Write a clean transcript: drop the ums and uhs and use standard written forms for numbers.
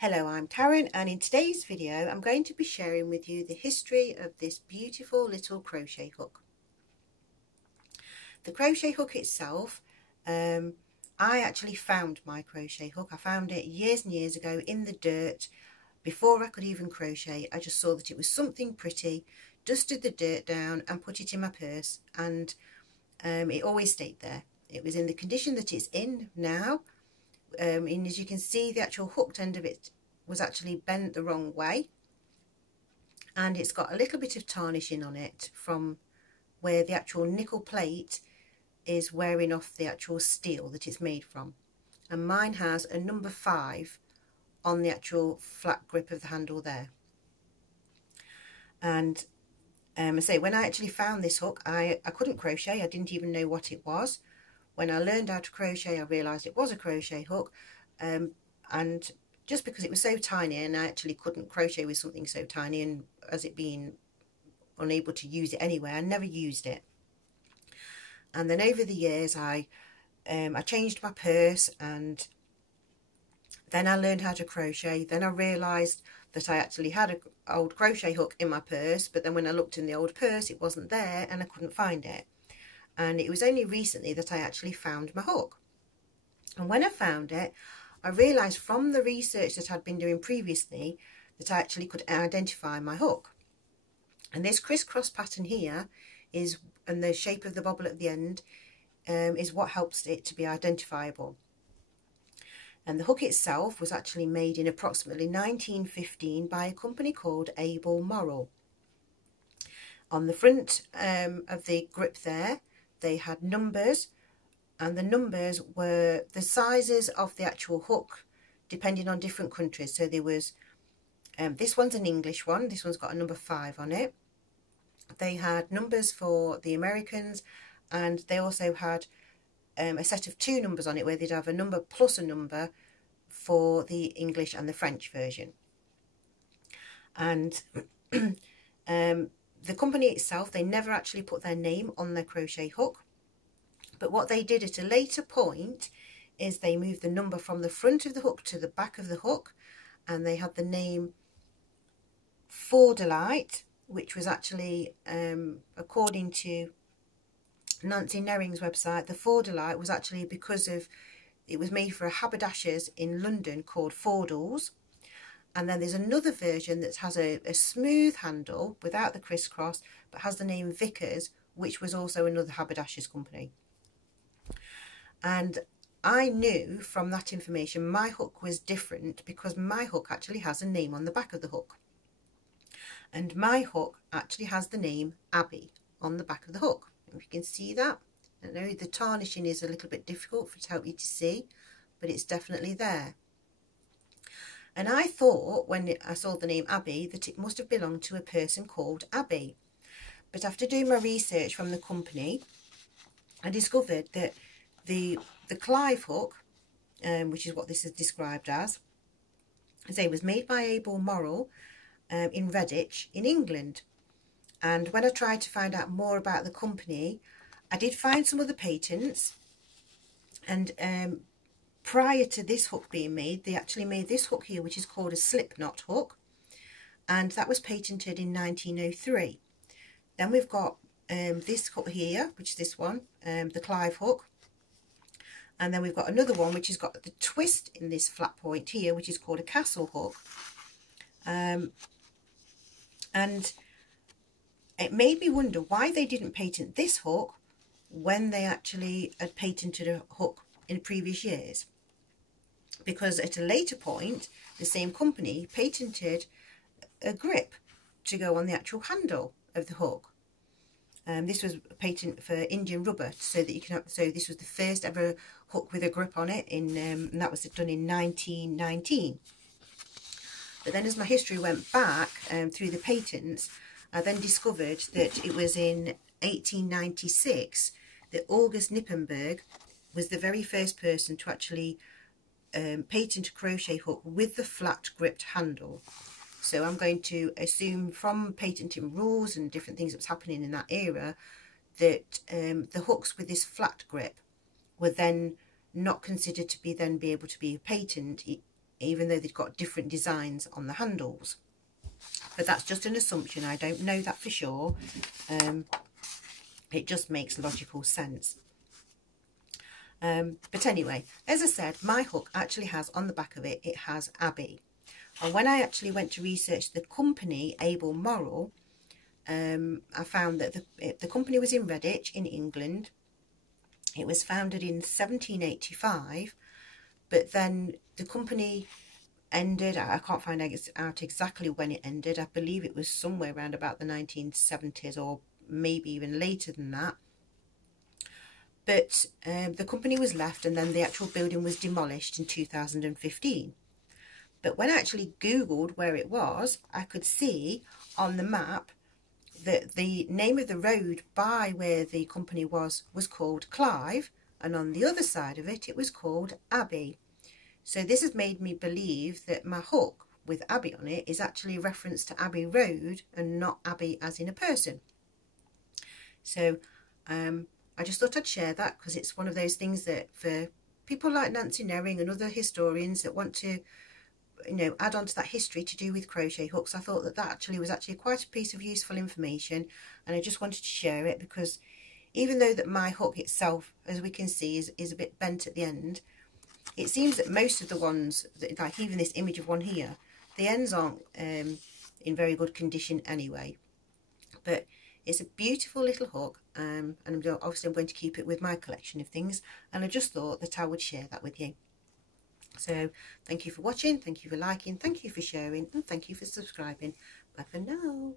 Hello, I'm Karen, and in today's video I'm going to be sharing with you the history of this beautiful little crochet hook. The crochet hook itself, I actually found my crochet hook. I found it years and years ago in the dirt before I could even crochet. I just saw that it was something pretty, dusted the dirt down and put it in my purse, and it always stayed there. It was in the condition that it's in now. And as you can see, the actual hooked end of it was actually bent the wrong way, and it's got a little bit of tarnishing on it from where the actual nickel plate is wearing off the actual steel that it's made from. And mine has a number 5 on the actual flat grip of the handle there. And I say, when I actually found this hook, I couldn't crochet. I didn't even know what it was. When I learned how to crochet, I realised it was a crochet hook, and just because it was so tiny, and I actually couldn't crochet with something so tiny, and as it being unable to use it anyway, I never used it. And then over the years I changed my purse, and then I learned how to crochet. Then I realised that I actually had an old crochet hook in my purse, but then when I looked in the old purse it wasn't there and I couldn't find it. And it was only recently that I actually found my hook. And when I found it, I realised from the research that I'd been doing previously that I actually could identify my hook. And this crisscross pattern here is, and the shape of the bobble at the end, is what helps it to be identifiable. And the hook itself was actually made in approximately 1915 by a company called Abel Morrall. On the front of the grip there, they had numbers, and the numbers were the sizes of the actual hook depending on different countries. So there was, this one's an English one, this one's got a number 5 on it. They had numbers for the Americans, and they also had a set of 2 numbers on it, where they'd have a number plus a number for the English and the French version. And the company itself, they never actually put their name on their crochet hook, but what they did at a later point is they moved the number from the front of the hook to the back of the hook, and they had the name For Delight, which was actually, according to Nancy Nering's website, the For Delight was actually because of, it was made for a haberdasher's in London called Fordall's. And then there's another version that has a smooth handle without the crisscross, but has the name Vickers, which was also another haberdasher's company. And I knew from that information my hook was different because my hook actually has a name on the back of the hook. And my hook actually has the name Abbey on the back of the hook. If you can see that. I know the tarnishing is a little bit difficult to help you to see, but it's definitely there. And I thought, when I saw the name Abbey, that it must have belonged to a person called Abby. But after doing my research from the company, I discovered that the Clive hook, which is what this is described as, was made by Abel Morrall in Redditch in England. And when I tried to find out more about the company, I did find some other patents, and prior to this hook being made, they actually made this hook here, which is called a slip knot hook, and that was patented in 1903. Then we've got this hook here, which is this one, the Clive hook, and then we've got another one which has got the twist in this flat point here, which is called a castle hook. And it made me wonder why they didn't patent this hook when they actually had patented a hook in previous years. Because at a later point, the same company patented a grip to go on the actual handle of the hook. This was a patent for Indian rubber, so that you can have, so this was the first ever hook with a grip on it, and that was done in 1919. But then as my history went back through the patents, I then discovered that it was in 1896 that August Knippenberg was the very first person to actually patent a crochet hook with the flat gripped handle. So I'm going to assume from patenting rules and different things that was happening in that era that the hooks with this flat grip were then not considered to be able to be a patent even though they've got different designs on the handles. But that's just an assumption. I don't know that for sure. It just makes logical sense. But anyway, as I said, my hook actually has on the back of it, it has Abbey. And when I actually went to research the company, Abel Morrall, I found that the company was in Redditch in England. It was founded in 1785, but then the company ended. I can't find out exactly when it ended. I believe it was somewhere around about the 1970s or maybe even later than that. But the company was left, and then the actual building was demolished in 2015. But when I actually Googled where it was, I could see on the map that the name of the road by where the company was called Clive, and on the other side of it, it was called Abbey. So this has made me believe that my hook with Abbey on it is actually a reference to Abbey Road and not Abbey as in a person. So I just thought I'd share that, because it's one of those things that for people like Nancy Nering and other historians that want to, you know, add on to that history to do with crochet hooks, I thought that was actually quite a piece of useful information, and I just wanted to share it, because even though that my hook itself, as we can see, is a bit bent at the end, it seems that most of the ones, like even this image of one here, the ends aren't in very good condition anyway. But it's a beautiful little hook, and obviously I'm going to keep it with my collection of things, and I just thought that I would share that with you. So thank you for watching, thank you for liking, thank you for sharing, and thank you for subscribing. Bye for now.